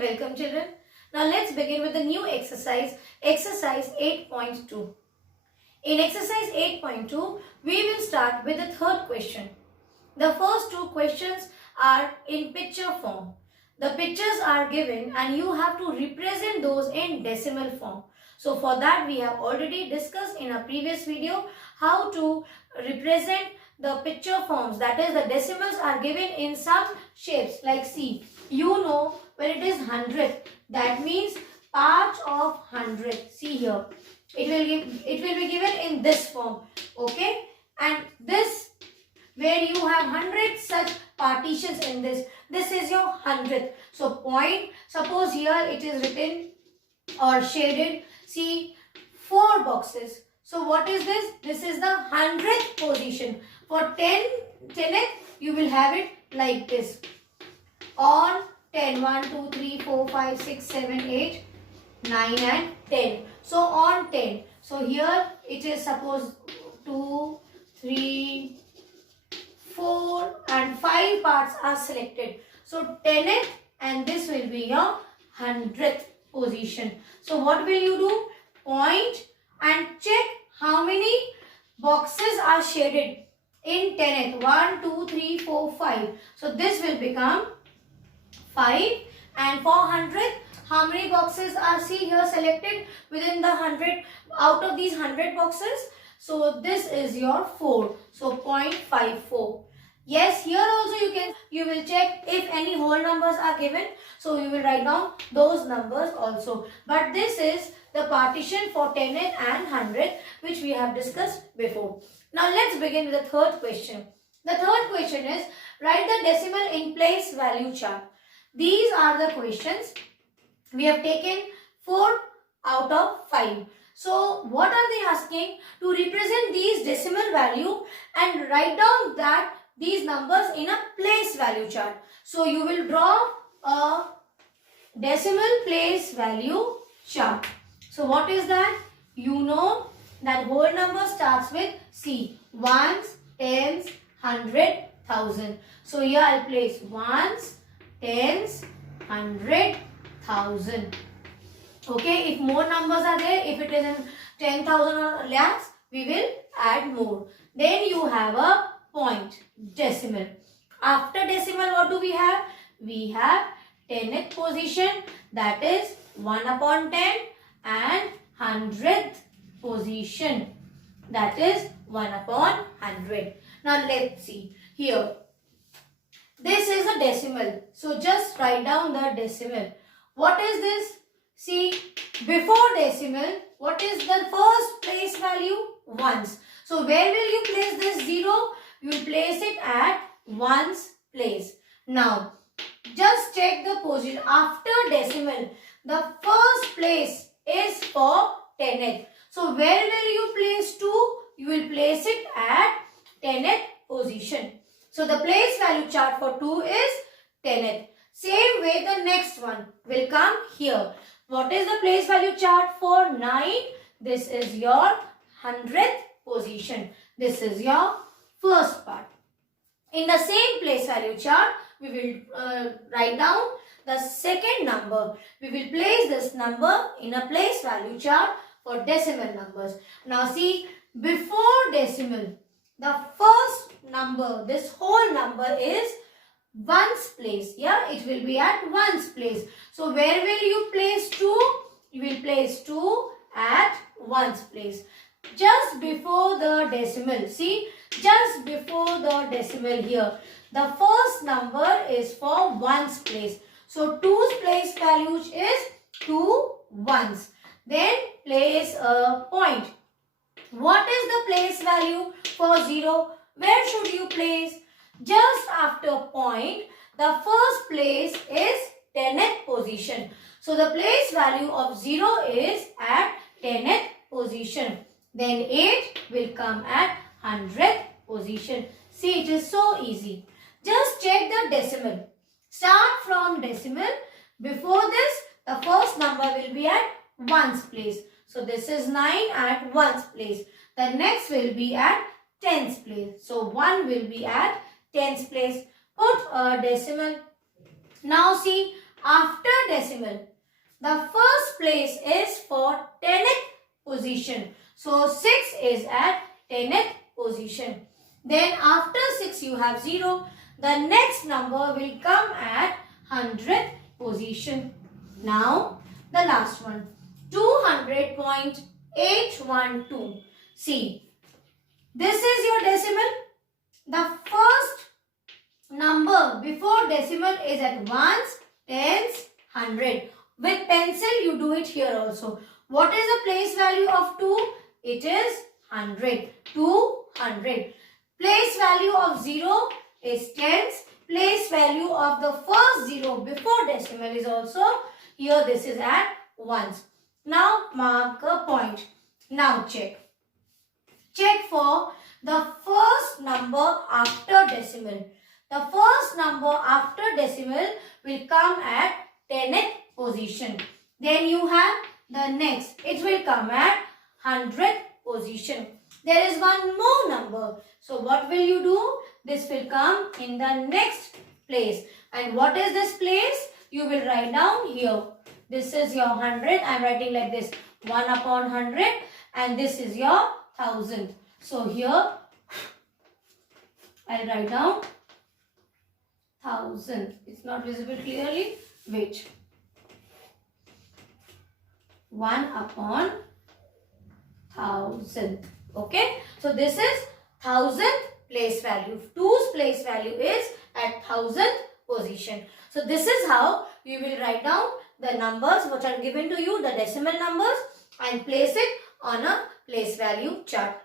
and welcome children. Now let's begin with the new exercise, exercise 8.2. In exercise 8.2, we will start with the third question. The first two questions are in picture form. The pictures are given and you have to represent those in decimal form. So for that we have already discussed in a previous video how to represent the picture forms, that is the decimals are given in some shapes like see, you know when it is 100, that means part of 100. See here, it will be given in this form, okay, and this where you have 100 such partitions in this is your 100th. So point, suppose here it is written or shaded, see 4 boxes. So what is this? This is the 100th position. For 10th, you will have it like this. On 10, 1, 2, 3, 4, 5, 6, 7, 8, 9 and 10. So on 10. So here it is suppose 2, 3, 4 and 5 parts are selected. So 10th and this will be your 100th position. So what will you do? Point and check how many boxes are shaded in 10th. 1, 2, 3, 4, 5. So this will become 5, and for 100th, how many boxes are here selected within the 100 out of these 100 boxes? So this is your 4. So 0.54. Yes, here also you will check if any whole numbers are given. So you will write down those numbers also. But this is the partition for 10th and 100th which we have discussed before. Now let's begin with the third question. The third question is write the decimal in place value chart. These are the questions. We have taken 4 out of 5. So what are they asking? To represent these decimal value and write down that these numbers in a place value chart. So you will draw a decimal place value chart. So what is that? You know that whole number starts with C. Ones, tens, 100, 1000. So here I'll place ones, tens, 100, 1000. Okay, if more numbers are there, if it is in 10,000 or lakhs, we will add more. Then you have a point, decimal. After decimal, what do we have? We have 10th position, that is 1 upon 10, and 100th position, that is 1 upon 100. Now let's see here. This is a decimal. So just write down the decimal. What is this? See, before decimal, what is the first place value? Ones. So where will you place this 0? You will place it at ones place. Now, just check the position. After decimal, the first place is for 10th. So where will you place 2? You will place it at 10th position. So the place value chart for 2 is 10th. Same way the next one will come here. What is the place value chart for 9? This is your 100th position. This is your first part. In the same place value chart, we will write down the second number. We will place this number in a place value chart for decimal numbers. Now see, before decimal, the first number, this whole number is ones place. Yeah, it will be at ones place. So where will you place 2? You will place 2 at ones place. Just before the decimal. See, just before the decimal here. The first number is for ones place. So 2's place value is 2 ones. Then place a point. What is the place value for 0? Where should you place? Just after point, the first place is 10th position. So the place value of 0 is at 10th position. Then 8 will come at 100th position. See, it is so easy. Just check the decimal. Start from decimal. Before this, the first number will be at ones place. So this is 9 at ones place. The next will be at tens place. So 1 will be at tens place. Put a decimal. Now see, after decimal, the first place is for 10th position. So 6 is at 10th position. Then after 6 you have 0. The next number will come at 100th position. Now the last one, 200.812. See, this is your decimal. The first number before decimal is at ones, tens, 100. With pencil you do it here also. What is the place value of 2? It is 100. 200. Place value of 0 is tens. Place value of the first 0 before decimal is also here. This is at ones. Now mark a point. Now check. Check for the first number after decimal. The first number after decimal will come at 10th position. Then you have the next. It will come at 100th position. There is one more number. So what will you do? This will come in the next place. And what is this place? You will write down here. This is your 100. I am writing like this. 1 upon 100. And this is your 1000. So here I will write down 1000. It's not visible clearly. Wait. 1 upon 1000. Okay. So this is 1000 place value. 2's place value is at 1000th position. So this is how we will write down the numbers which are given to you, the decimal numbers, and place it on a place value chart.